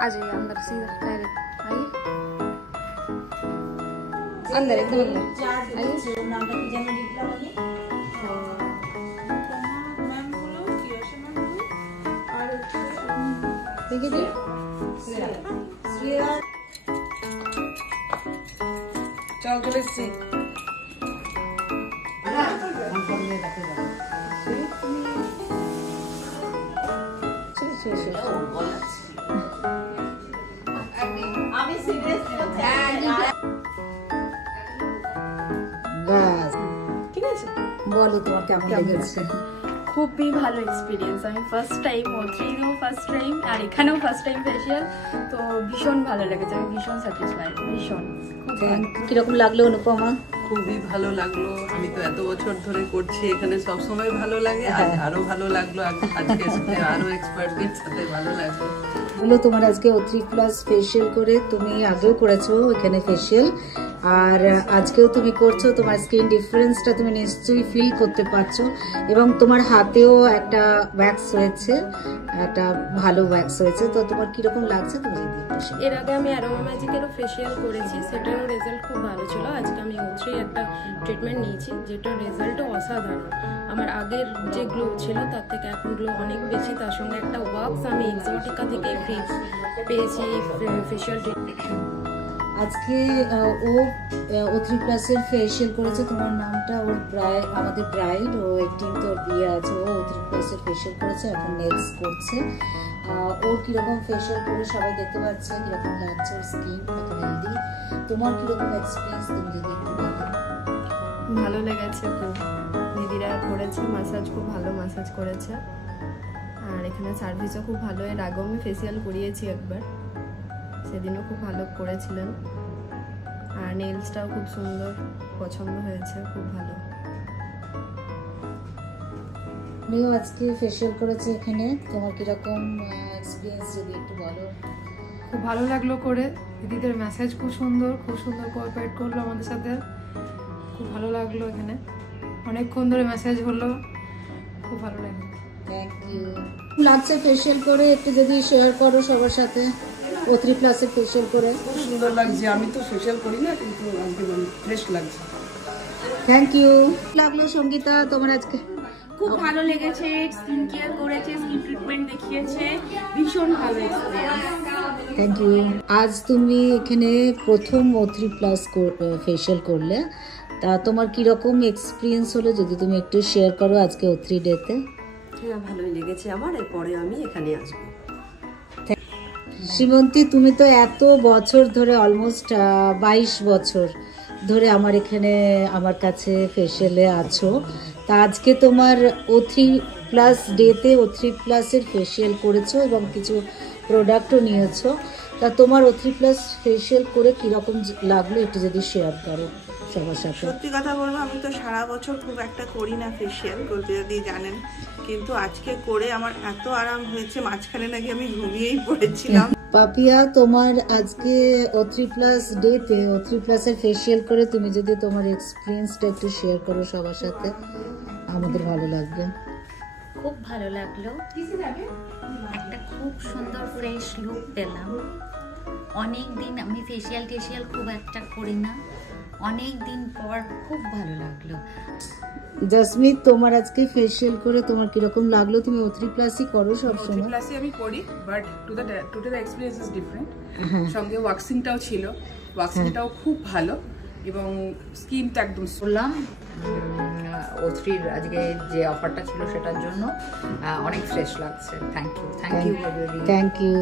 आ जाइए अंदर सीधा डायरेक्ट आइए अंदर एकदम अंदर आइए ठीक है जी चल चले सी বলো তোমার কেমন লেগেছে? খুবই ভালো এক্সপিরিয়েন্স। আমি ফার্স্ট টাইম O3-ও ফার্স্ট টাইম আর এখানেও ফার্স্ট টাইম ফেশিয়াল, তো ভীষণ ভালো লেগেছে। আমি ভীষণ স্যাটিসফাইড, ভীষণ। কিরকম লাগলো অনুপমা? খুবই ভালো লাগলো। আমি তো এত বছর ধরে করছি, এখানে সব সময় ভালো লাগে, আর আরো ভালো লাগলো আজকে আরো এক্সপার্টদের সাথে ভালো লাগলো। বলো তোমার আজকে O3+ ফেশিয়াল করে, তুমি আগেও করেছো এখানে ফেশিয়াল, আর আজকেও তুমি করছো, তোমার স্কিন ডিফারেন্সটা তুমি নিশ্চয়ই ফিল করতে পারছো, এবং তোমার হাতেও একটা ওয়্যাক্স হয়েছে, একটা ভালো ওয়্যাক্স হয়েছে, তো তোমার কিরকম লাগছে তুমি যদি একটু শেয়ার করো। এর আগে আমি অ্যারোমা ম্যাজিকেরও ফেশিয়াল করেছি, সেটারও রেজাল্ট খুব ভালো ছিল। আজকে আমি O3 একটা ট্রিটমেন্ট নিয়েছি, যেটার রেজাল্টও অসাধারণ। আমার আগের যে গ্লো ছিল তার থেকে এখন গ্লো অনেক বেশি, তার সঙ্গে একটা ওয়াক্স আমি এক্সোটিকা থেকে ফ্রি পেয়েছি ফেশিয়াল ট্রিটমেন্ট। আজকে ও O3+ এর ফেশিয়াল করেছে, তোমার নামটা ওর আমাদের ব্রাইড, ও 18 ওর বিয়ে আছে, ও O3+ এর ফেশিয়াল করেছে, এখন নেক্সট করছে। ওর কিরকম ফেশিয়াল করে সবাই দেখতে পাচ্ছে, কিরকম লাগছে ওর স্কিন, কত হেলদি। তোমার কিরকম এক্সপিরিয়েন্স তুমি যদি একটু বলো। ভালো লেগেছে খুব, দিদিরা করেছে ম্যাসাজ, খুব ভালো ম্যাসাজ করেছে, আর এখানে সার্ভিসও খুব ভালো। এর আগেও আমি ফেসিয়াল করিয়েছি একবার, সেদিনও খুব ভালো করেছিলেন, আর নেলসটাও খুব সুন্দর, পছন্দ হয়েছে, খুব ভালো। নিও আজকে ফেশিয়াল করেছে এখানে, তোমার কিরকম এক্সপিরিয়েন্স যদি একটু বলো। খুব ভালো লাগলো করে, দিদিদের মেসেজ খুব সুন্দর কোঅপারেট করলো আমাদের সাথে, খুব ভালো লাগলো। এখানে অনেকক্ষণ ধরে মেসেজ হলো, খুব ভালো লাগলো। Thank you. লাগছে ফেশিয়াল করে একটু যদি শেয়ার করো সবার সাথে, O3+ এর ফেশিয়াল করে। খুব সুন্দর লাগছে, আমি তো ফেশিয়াল করি না, কিন্তু আজকে ফ্রেশ লাগছে। Thank you. লাগলো সঙ্গীতা তোমার আজকে? খুব ভালো লেগেছে, স্কিন কেয়ার করেছে, স্কিন ট্রিটমেন্ট দেখিয়েছে, ভীষণ ভালো এক্সপিরিয়েন্স। Thank you. আজ তুমি এখানে প্রথম O3+ ফেশিয়াল করলে, তা তোমার কিরকম এক্সপিরিয়েন্স হলো যদি তুমি একটু শেয়ার করো আজকে O3 ডেতে? হ্যাঁ, ভালোই লেগেছে আমার, এরপরে আমি এখানে আসবো। শ্রীমন্তী, তুমি তো এত বছর ধরে, অলমোস্ট 22 বছর ধরে আমার কাছে ফেশিয়ালে আছো, তা আজকে তোমার O3+ ডেতে O3+ এর ফেশিয়াল করেছো এবং কিছু প্রোডাক্টও নিয়েছো, তা তোমার O3+ ফেশিয়াল করে কিরকম লাগলো একটু যদি শেয়ার করো সবার সাথে। সত্যি কথা বলবো, আমি তো সারা বছর খুব একটা করি না ফেশিয়াল, করতে যদি জানেন, কিন্তু আজকে করে আমার এত আরাম হয়েছে, মাঝখানে নাকি আমি ঘুমিয়েই পড়েছিলাম। পাপিয়া, তোমার আজকে O3+ ডেতে O3+ এর ফেশিয়াল করে তুমি যদি তোমার এক্সপিরিয়েন্সটা একটু শেয়ার করো সবার সাথে, আমাদের ভালো লাগবে। খুব ভালো লাগলো, একটা খুব সুন্দর ফ্রেশ লুক পেলাম। অনেক দিন আমি ফেশিয়াল খুব একটা করি না, অনেক দিন পর খুব ভালো লাগলো। জসমিত, তোমার আজকে ফেশিয়াল করে তোমার কিরকম লাগলো? তুমি O3+ করো সব সময়? O3+ আমি করি, but today the experience is different. সঙ্গে ওয়াক্সিংটাও ছিল, ওয়াক্সিংটাও খুব ভালো, এবং স্কিনটা একদম বললাম। O3-র আজকে যে অফারটা ছিল সেটার জন্য অনেক ফ্রেশ লাগছে। Thank you. Thank you.